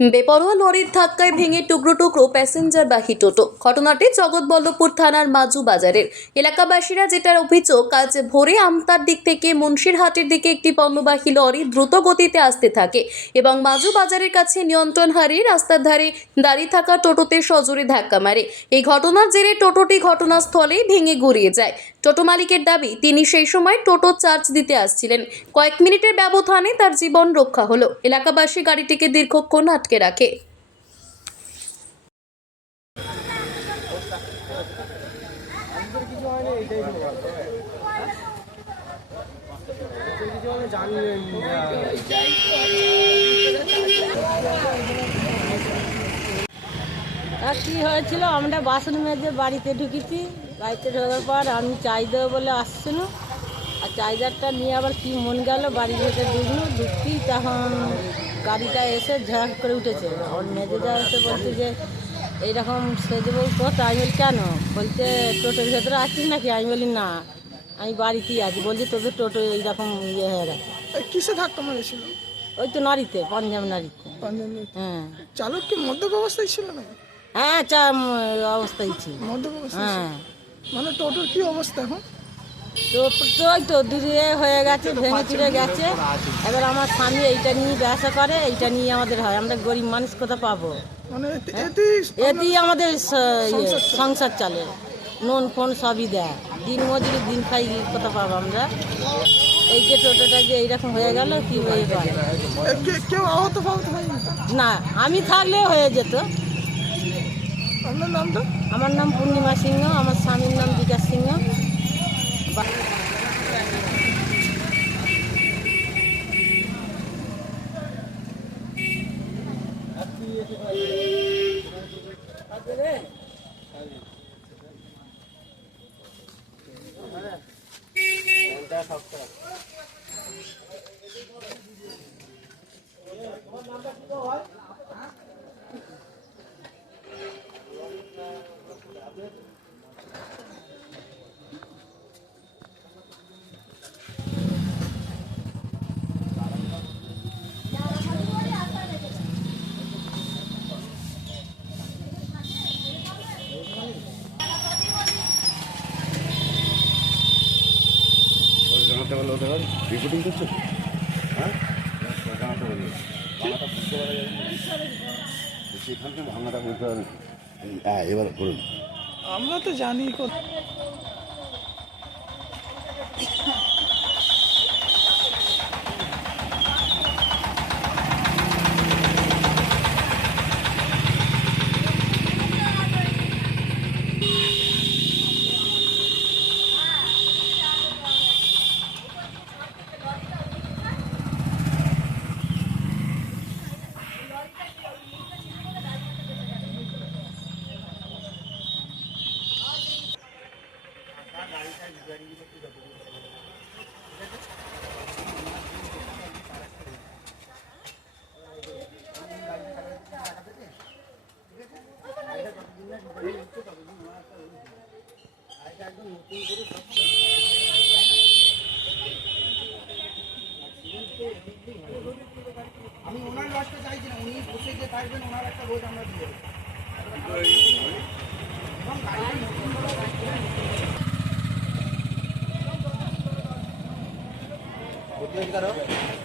বেপরোয়া লরির ধাক্কায় ভেঙে টুকরো টুকরো প্যাসেঞ্জার প্যাসেঞ্জারবাহী টোটো। ঘটনাটি জগৎবল্লভপুর থানার মাজু বাজারের। এলাকাবাসীরা যেটার অভিযোগ, আজ ভোরে আমতার দিক থেকে মুন্সিরহাটের দিকে একটি পণ্যবাহী লরি দ্রুত গতিতে আসতে থাকে এবং মাজু বাজারের কাছে নিয়ন্ত্রণ হারিয়ে রাস্তার ধারে দাঁড়িয়ে থাকা টোটোতে সজোরে ধাক্কা মারে। এই ঘটনার জেরে টোটোটি ঘটনাস্থলেই ভেঙে গড়িয়ে যায়। টোটো মালিকের দাবি, তিনি সেই সময় টোটো চার্জ দিতে আসছিলেন। কয়েক মিনিটের ব্যবধানে তার জীবন রক্ষা হলো। এলাকাবাসী গাড়িটিকে দীর্ঘক্ষণ আটকে রাখে। কি হয়েছিল? আমরা বাসন মেজে বাড়িতে ঢুকেছি বাড়িতে ঢোকার পর আমি চাই দেবো বলে আসছিল। আর চার্জারটা নিয়ে আবার কি মন গেল বাড়ি ভেতরে ঢুকলো ঢুকতেই তখন গাড়িটা এসে ঝাঁক করে উঠেছে। ওর মেজেদা এসে বলছে যে এইরকম সেজে বল কোথা আমি বলি কেন? বলছে টোটোর ভেতরে আছিস নাকি? আমি বলি না আমি বাড়িতেই আছি। বলছি তোদের টোটো এইরকম ইয়ে হয়ে গেছে। কিসে ধাক্কা মারেছিল? ওই তো নারীতে পঞ্জাব নারীতে। হ্যাঁ। চালক কি মদ্যপ অবস্থায় ছিল না হ্যাঁ চা অবস্থায় ছিল। মদ্যপ অবস্থায় ছিল। হ্যাঁ। মানে টোটোর কি অবস্থা এখন? তো তো দূরে হয়ে গেছে ভেঙে চুরে গেছে। এবার আমার স্বামী এইটা নিয়ে ব্যবসা করে এইটা নিয়ে আমাদের হয়। আমরা গরিব মানুষ কোথা পাবো? মানে এতে- এতেই আমাদের ইয়ে, সংসার চলে। নুন ফোন সবই দেয়। দিন মজুরি দিন খাই কোথা পাবো আমরা? এই যে টোটোটা যে এইরকম হয়ে গেল কি হয়ে গেল? না আমি থাকলে হয়ে যেত। আপনার নামটা? আমার নাম পূর্ণিমা সিংহ আমার স্বামীর নাম বিকাশ সিংহ। বা- রিপোর্টিং করছ? হ্যাঁ? ভাঙাটা বুঝতে পারা যাবে না বলছি এখান থেকে ভাঙাটা বুঝতে পারবে হ্যাঁ এবার বলুন আমরা তো জানি আমি ওনার লসটা চাইছি না, উনি বসে যে থাকবেন, ওনার একটা রোজ আমরা দিয়ে দেবো এবং গাড়িটা নতুন করে গাড়ি-